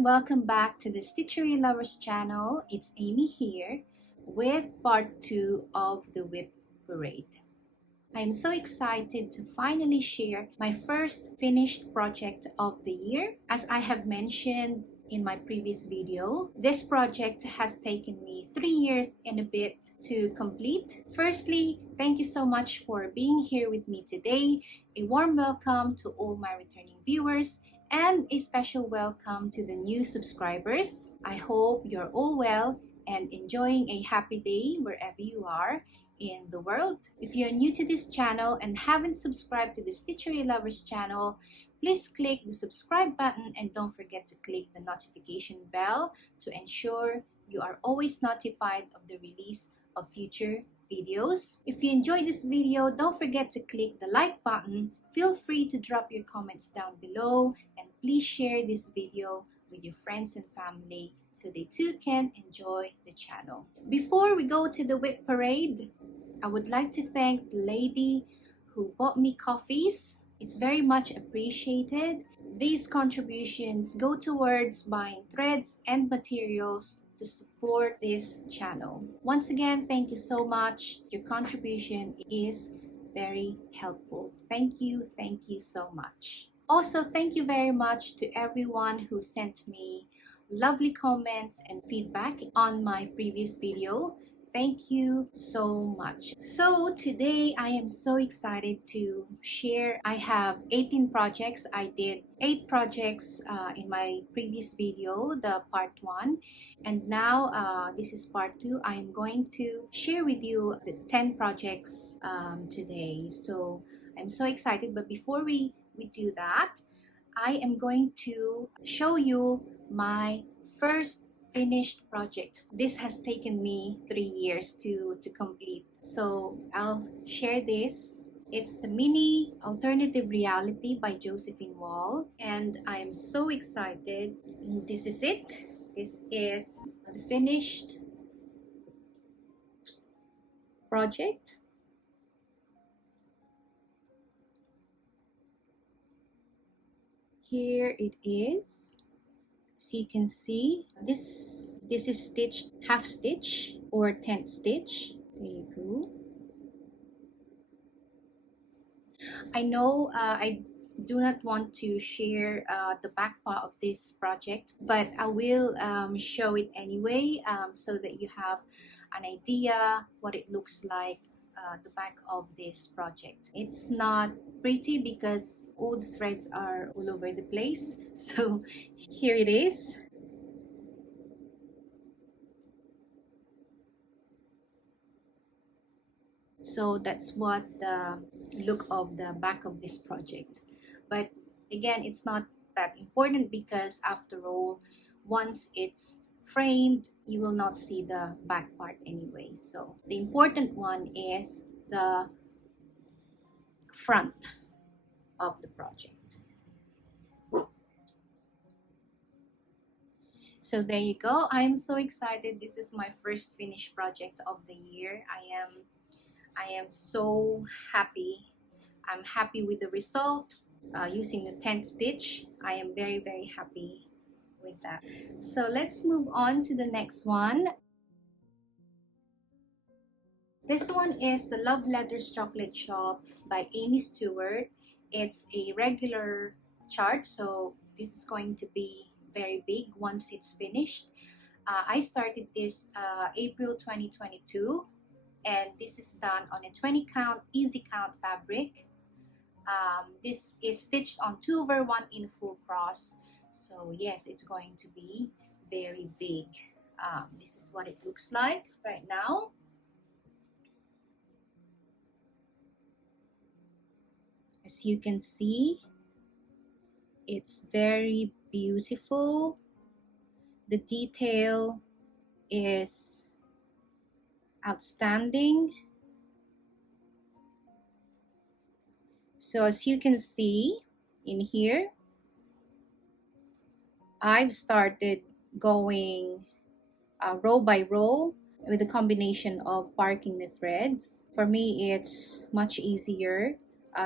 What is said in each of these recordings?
everyone, welcome back to the Stitchery Lovers channel. It's Amy here with part 2 of the WIP parade. I am so excited to finally share my first finished project of the year. As I have mentioned in my previous video, this project has taken me 3 years and a bit to complete. Firstly, thank you so much for being here with me today. A warm welcome to all my returning viewers and a special welcome to the new subscribers. I hope you're all well and enjoying a happy day wherever you are in the world. If you're new to this channel and haven't subscribed to the Stitchery Lovers channel, please click the subscribe button and don't forget to click the notification bell to ensure you are always notified of the release of future videos. If you enjoyed this video, don't forget to click the like button. Feel free to drop your comments down below and please share this video with your friends and family so they too can enjoy the channel. Before we go to the WIP parade, I would like to thank the lady who bought me coffees. It's very much appreciated. These contributions go towards buying threads and materials to support this channel. Once again, thank you so much. Your contribution is very helpful. Thank you so much. Also, thank you very much to everyone who sent me lovely comments and feedback on my previous video. Thank you so much. So today I am so excited to share. I have 18 projects. I did 8 projects in my previous video, the part 1, and now this is part 2. I am going to share with you the 10 projects today. So I'm so excited, but before we do that, I am going to show you my first finished project. This has taken me 3 years to complete. So I'll share this. It's the Mini Alternative Reality by Josephine Wall, and I'm so excited. This is it. This is the finished project. Here it is. So you can see this is stitched half stitch or tent stitch. There you go. I know I do not want to share the back part of this project, but I will show it anyway so that you have an idea what it looks like. The back of this project. It's not pretty because all the threads are all over the place. So here it is. So that's what the look of the back of this project. But again, it's not that important because after all, once it's framed, you will not see the back part anyway. So the important one is the front of the project. So there you go. I'm so excited. This is my first finished project of the year. I am so happy. I'm happy with the result using the tent stitch. I am very happy with that. So let's move on to the next one. This one is the Love Letters Chocolate Shop by Amy Stewart. It's a regular chart, so this is going to be very big once it's finished. I started this April 2022, and this is done on a 20 count easy count fabric. This is stitched on 2/1 in full cross. So yes, it's going to be very big. This is what it looks like right now. As you can see, it's very beautiful. The detail is outstanding. So as you can see in here, I've started going row by row with a combination of parking the threads. For me, it's much easier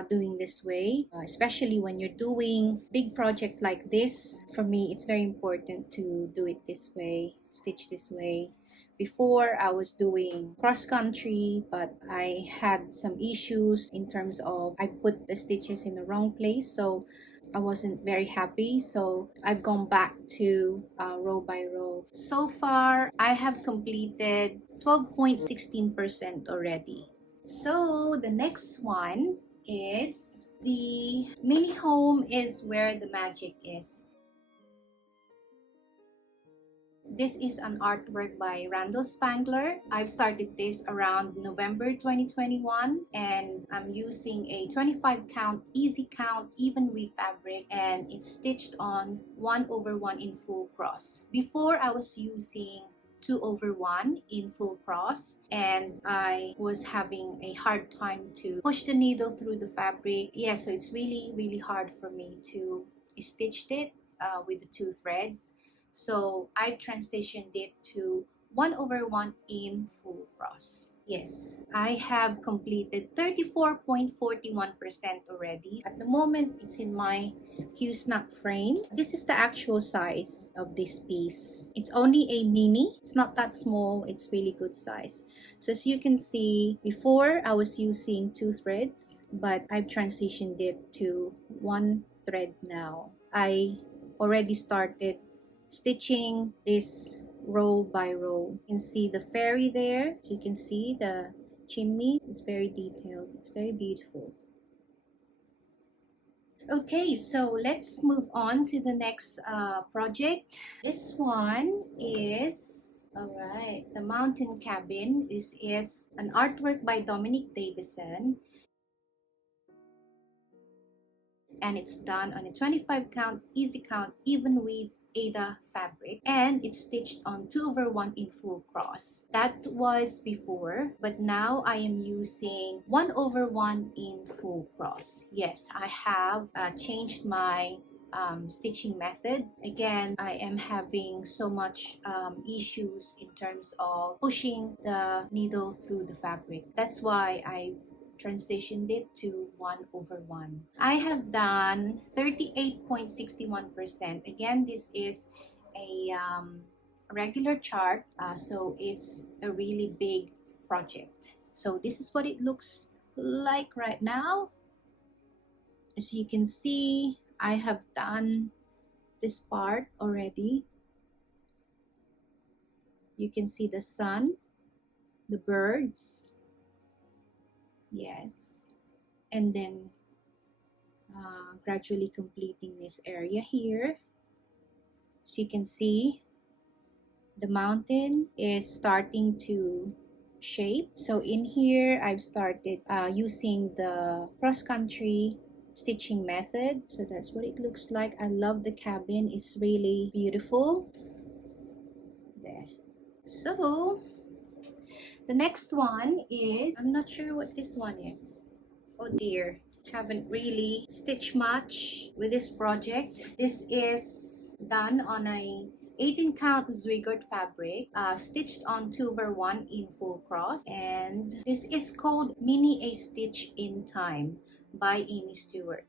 doing this way, especially when you're doing big project like this. For me, it's very important to do it this way, stitch this way. Before, I was doing cross country, but I had some issues in terms of I put the stitches in the wrong place, so I wasn't very happy. So I've gone back to row by row. So far, I have completed 12.16% already. So the next one is the mini home is where the magic is. This is an artwork by Randall Spangler. I've started this around November 2021, and I'm using a 25 count, easy count, even weave fabric, and it's stitched on 1/1 in full cross. Before, I was using 2/1 in full cross, and I was having a hard time to push the needle through the fabric. Yeah, so it's really hard for me to stitch it with the 2 threads. So I transitioned it to 1/1 in full cross. Yes, I have completed 34.41% already. At the moment, it's in my Q-snap frame. This is the actual size of this piece. It's only a mini. It's not that small. It's really good size. So as you can see, before I was using 2 threads, but I've transitioned it to 1 thread now. I already started stitching this row by row. You can see the fairy there. So you can see the chimney is very detailed. It's very beautiful. Okay, so let's move on to the next project. This one is, all right, the mountain cabin. This is an artwork by Dominic Davison, and it's done on a 25 count, easy count, even weave Ada fabric, and it's stitched on 2/1 in full cross. That was before, but now I am using 1/1 in full cross. Yes, I have changed my stitching method. Again, I am having so much issues in terms of pushing the needle through the fabric. That's why I transitioned it to 1/1. I have done 38.61%. Again, this is a regular chart, so it's a really big project. So this is what it looks like right now. As you can see, I have done this part already. You can see the sun, the birds, yes, and then gradually completing this area here. So you can see the mountain is starting to shape. So in here, I've started using the cross-country stitching method. So that's what it looks like. I love the cabin. It's really beautiful. There. So the next one is, I'm not sure what this one is. Oh dear, haven't really stitched much with this project. This is done on a 18 count Zwigert fabric, stitched on 2/1 in full cross, and this is called Mini A Stitch in Time by Amy Stewart.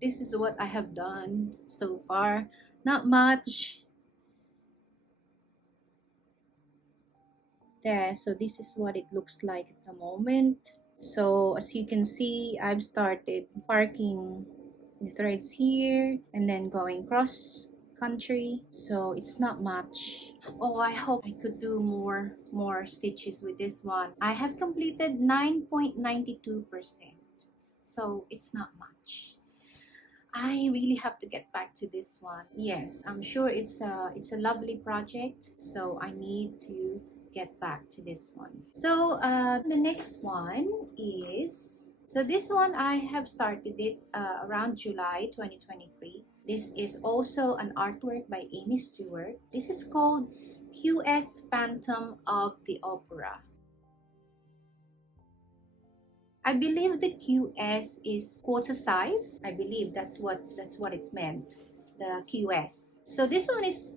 This is what I have done so far. Not much. There, so this is what it looks like at the moment. So as you can see, I've started parking the threads here and then going cross country, so it's not much. Oh, I hope I could do more stitches with this one. I have completed 9.92%, so it's not much. I really have to get back to this one. Yes, I'm sure it's a lovely project, so I need to get back to this one. So the next one is, so this one I have started it around July 2023. This is also an artwork by Amy Stewart. This is called QS Phantom of the Opera. I believe the QS is quarter size. I believe that's what it's meant, the QS. So this one is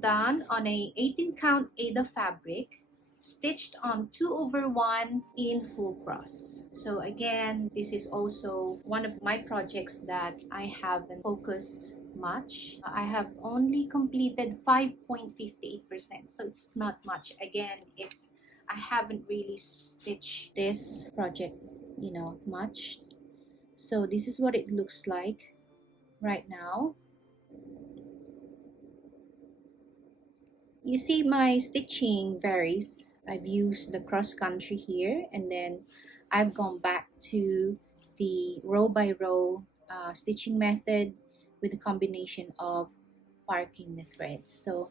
done on a 18 count Ada fabric, stitched on 2/1 in full cross. So again, this is also one of my projects that I haven't focused much. I have only completed 5.58%, so it's not much. Again, I haven't really stitched this project, much. So this is what it looks like right now. You see my stitching varies. I've used the cross country here, and then I've gone back to the row by row stitching method with a combination of parking the threads. So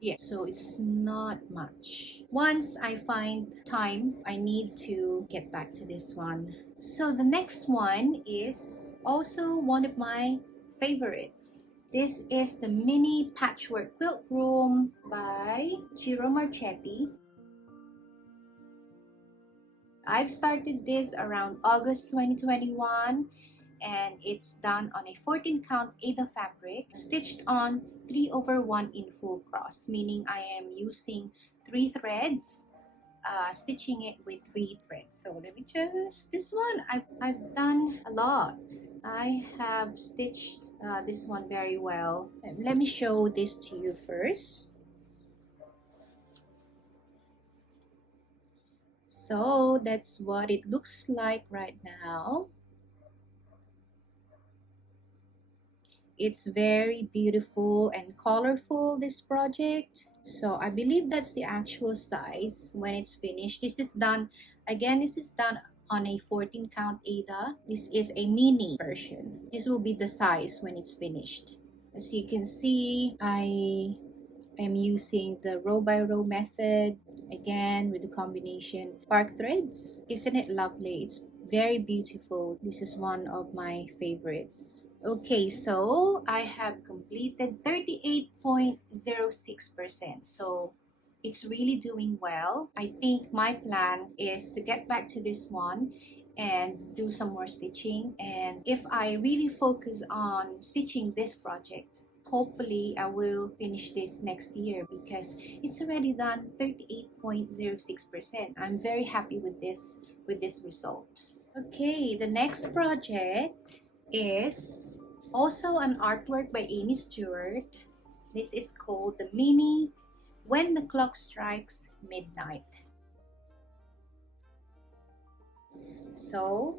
yeah, so it's not much. Once I find time, I need to get back to this one. So the next one is also one of my favorites. This is the Mini Patchwork Quilt Room by Ciro Marchetti. I've started this around August 2021, and it's done on a 14 count Aida fabric, stitched on 3/1 in full cross, meaning I am using 3 threads, stitching it with 3 threads. So let me choose this one. I've done a lot. I have stitched this one very well. Let me show this to you first. So that's what it looks like right now. It's very beautiful and colorful, this project. So I believe that's the actual size when it's finished. This is done on a 14 count Aida. This is a mini version. This will be the size when it's finished. As you can see, I am using the row by row method again with the combination park threads. Isn't it lovely? It's very beautiful. This is one of my favorites. Okay, so I have completed 38.06%. So it's really doing well. I think my plan is to get back to this one and do some more stitching. And if I really focus on stitching this project, hopefully I will finish this next year because it's already done 38.06%. I'm very happy with this result. Okay, the next project is also an artwork by Amy Stewart. This is called the Mini When the Clock Strikes Midnight. So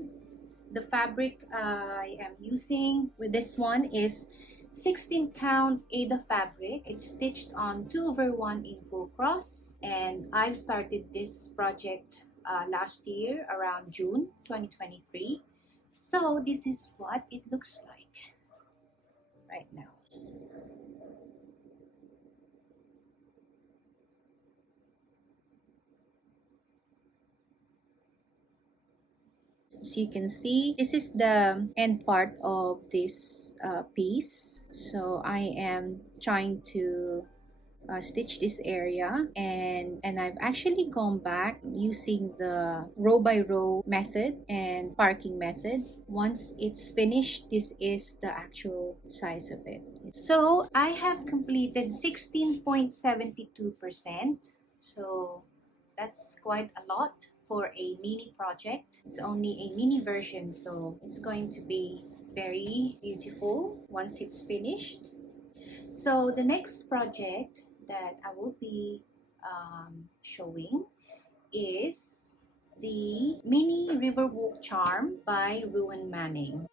the fabric I am using with this one is 16 count Aida fabric. It's stitched on 2/1 in full cross, and I've started this project last year around June 2023. So this is what it looks like right now. As you can see, this is the end part of this piece. So I am trying to stitch this area, and I've actually gone back using the row by row method and parking method. Once it's finished, this is the actual size of it. So I have completed 16.72%. So that's quite a lot for a mini project. It's only a mini version, so it's going to be very beautiful once it's finished. So the next project that I will be showing is the Mini Riverwalk Charm by Ruan Manning.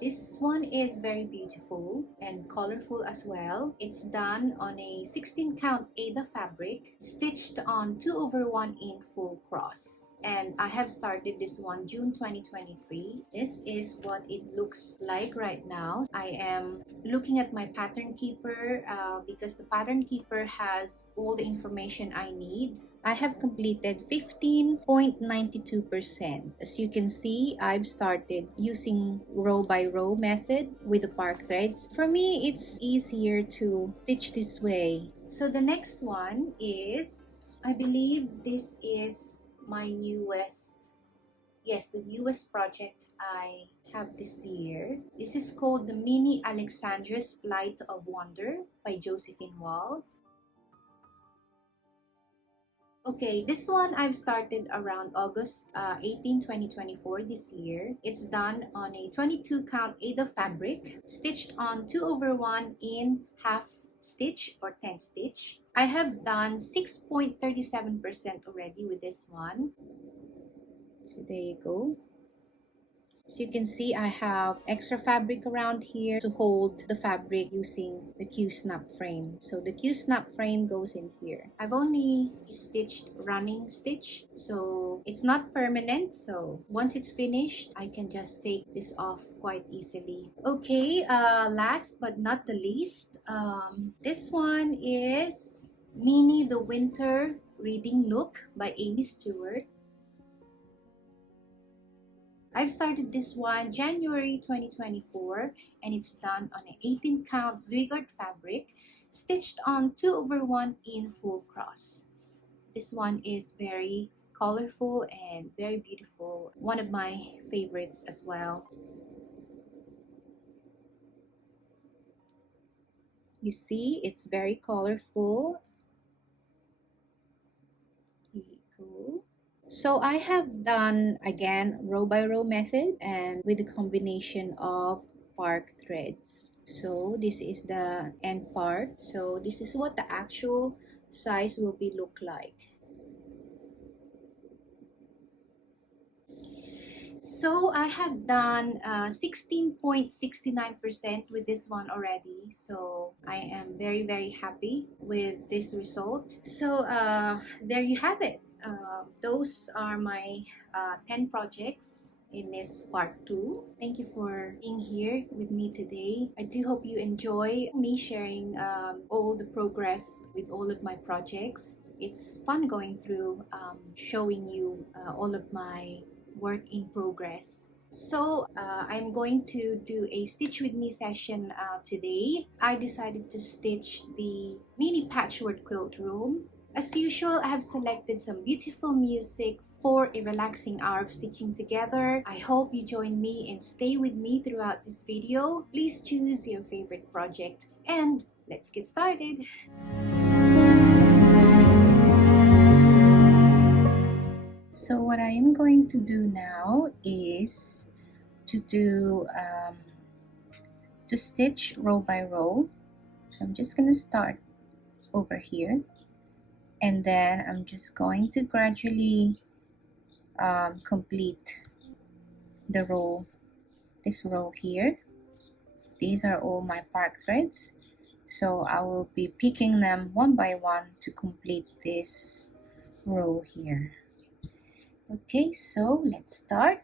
This one is very beautiful and colorful as well. It's done on a 16 count Aida fabric, stitched on 2/1 in full cross. And I have started this one June 2023. This is what it looks like right now. I am looking at my pattern keeper because the pattern keeper has all the information I need. I have completed 15.92%. As you can see, I've started using row by row method with the park threads. For me, it's easier to stitch this way. So the next one is, I believe this is my newest, yes, the newest project I have this year. This is called the Mini Alexandra's Flight of Wonder by Josephine Wall. Okay, this one I've started around August 18, 2024 this year. It's done on a 22 count AIDA fabric, stitched on 2/1 in half stitch or 10 stitch. I have done 6.37% already with this one. So there you go. So you can see I have extra fabric around here to hold the fabric using the Q-snap frame. So the Q-snap frame goes in here. I've only stitched running stitch, so it's not permanent. So once it's finished, I can just take this off quite easily. Okay, last but not the least, this one is Minnie the Winter Reading Nook by Amy Stewart. I've started this one January 2024 and it's done on an 18 count Zwigart fabric stitched on 2/1 in full cross. This one is very colorful and very beautiful. One of my favorites as well. You see, it's very colorful. Here you go. So I have done again row by row method and with a combination of bark threads. So this is the end part. So this is what the actual size will be look like. So I have done 16.69% with this one already. So I am very happy with this result. So there you have it. Those are my 10 projects in this part 2. Thank you for being here with me today. I do hope you enjoy me sharing all the progress with all of my projects. It's fun going through showing you all of my work in progress. So I'm going to do a stitch with me session today. I decided to stitch the mini patchwork quilt room. As usual, I have selected some beautiful music for a relaxing hour of stitching together. I hope you join me and stay with me throughout this video. Please choose your favorite project and let's get started. So what I am going to do now is to stitch row by row. So I'm just going to start over here and then I'm just going to gradually complete the row, this row here. These are all my bark threads, so I will be picking them one by one to complete this row here. Okay, so let's start.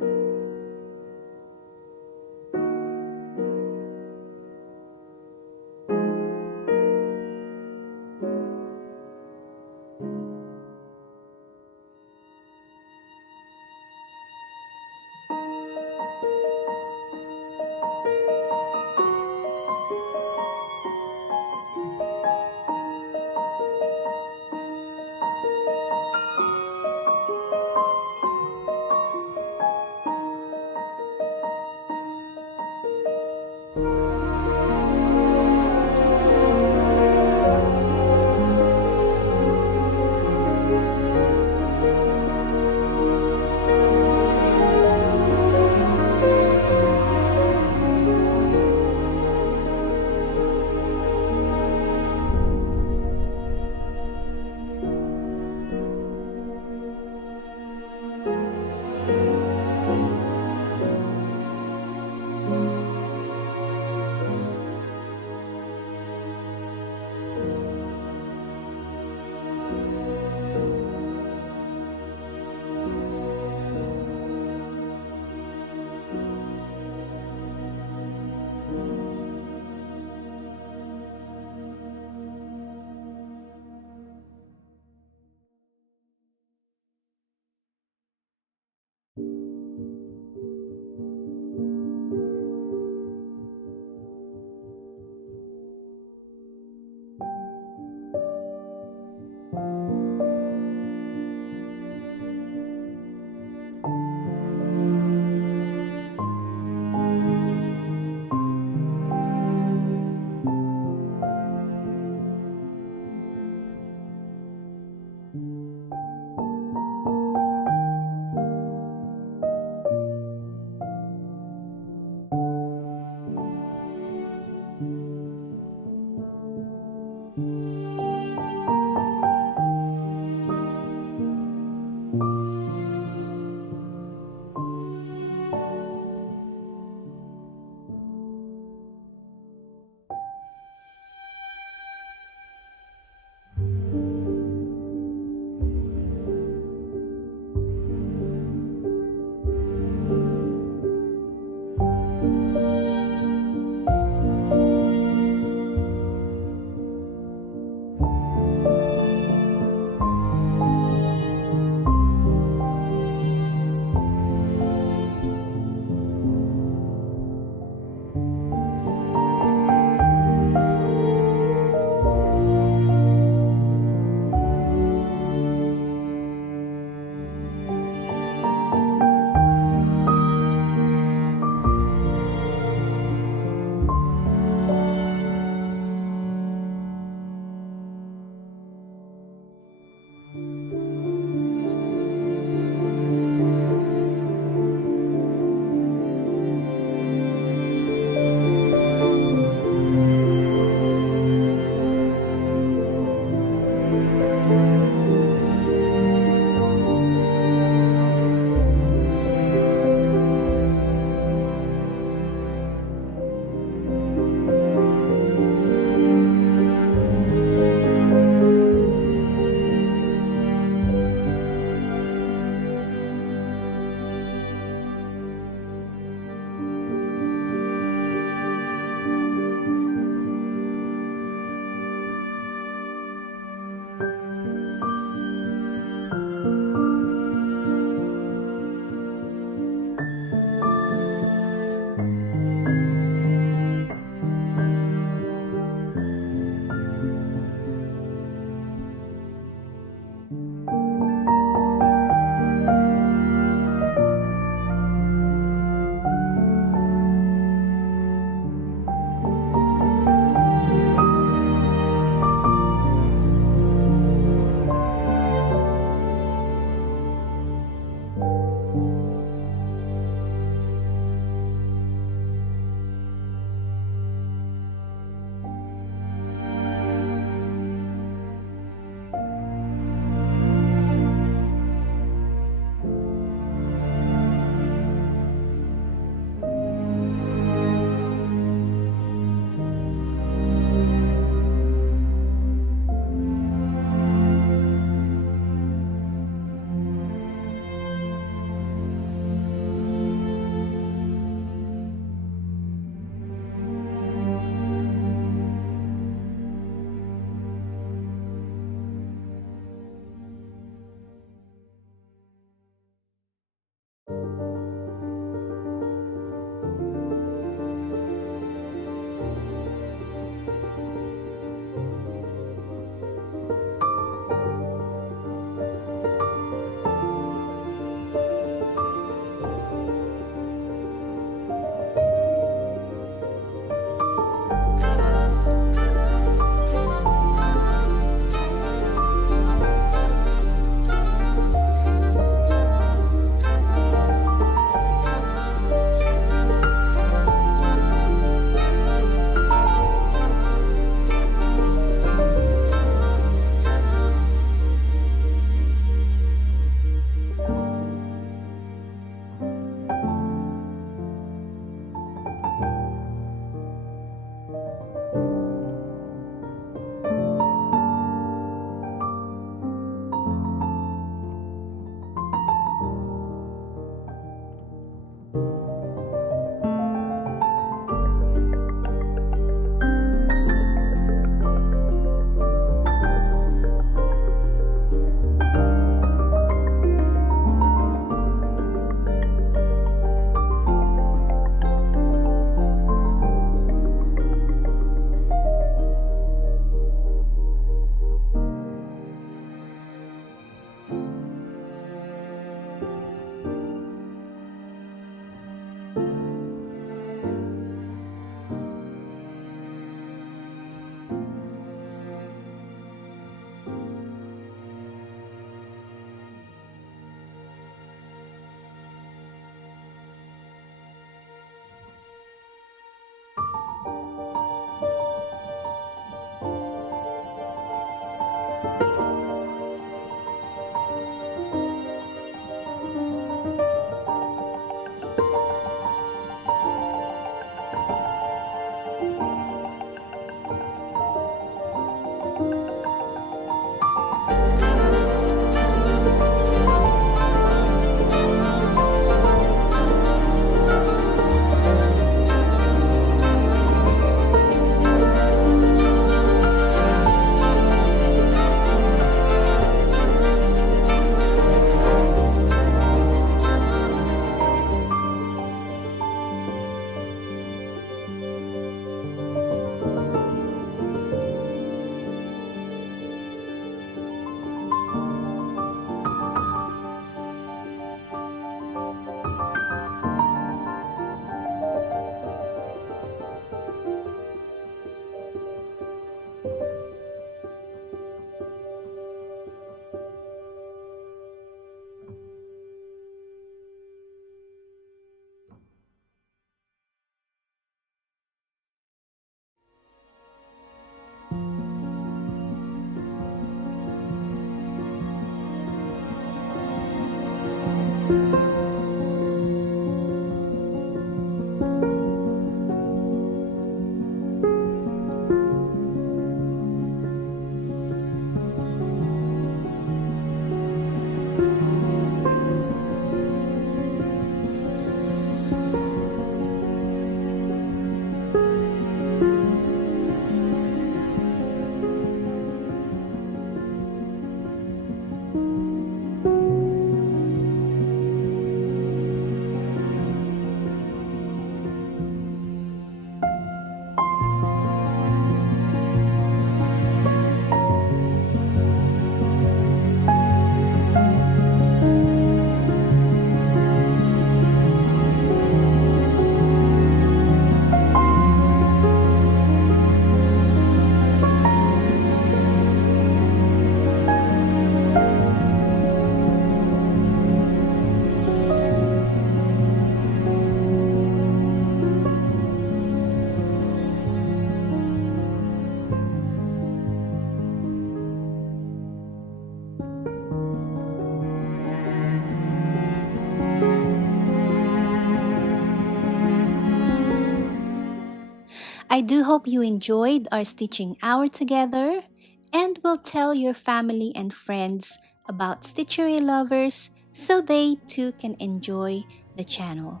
I do hope you enjoyed our stitching hour together and will tell your family and friends about Stitchery lovers so they too can enjoy the channel.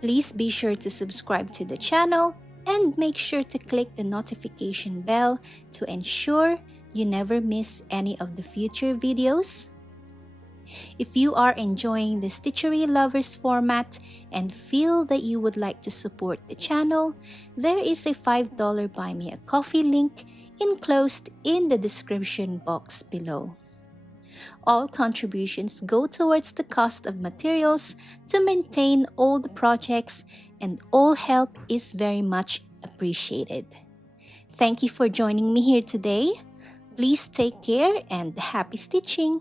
Please be sure to subscribe to the channel and make sure to click the notification bell to ensure you never miss any of the future videos. If you are enjoying the Stitchery Lovers format and feel that you would like to support the channel, there is a $5 Buy Me a Coffee link enclosed in the description box below. All contributions go towards the cost of materials to maintain all the projects, and all help is very much appreciated. Thank you for joining me here today. Please take care and happy stitching!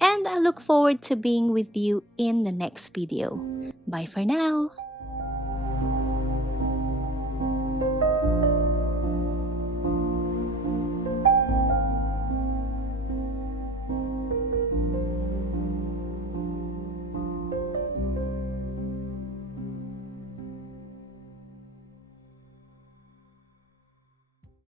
And I look forward to being with you in the next video. Bye for now!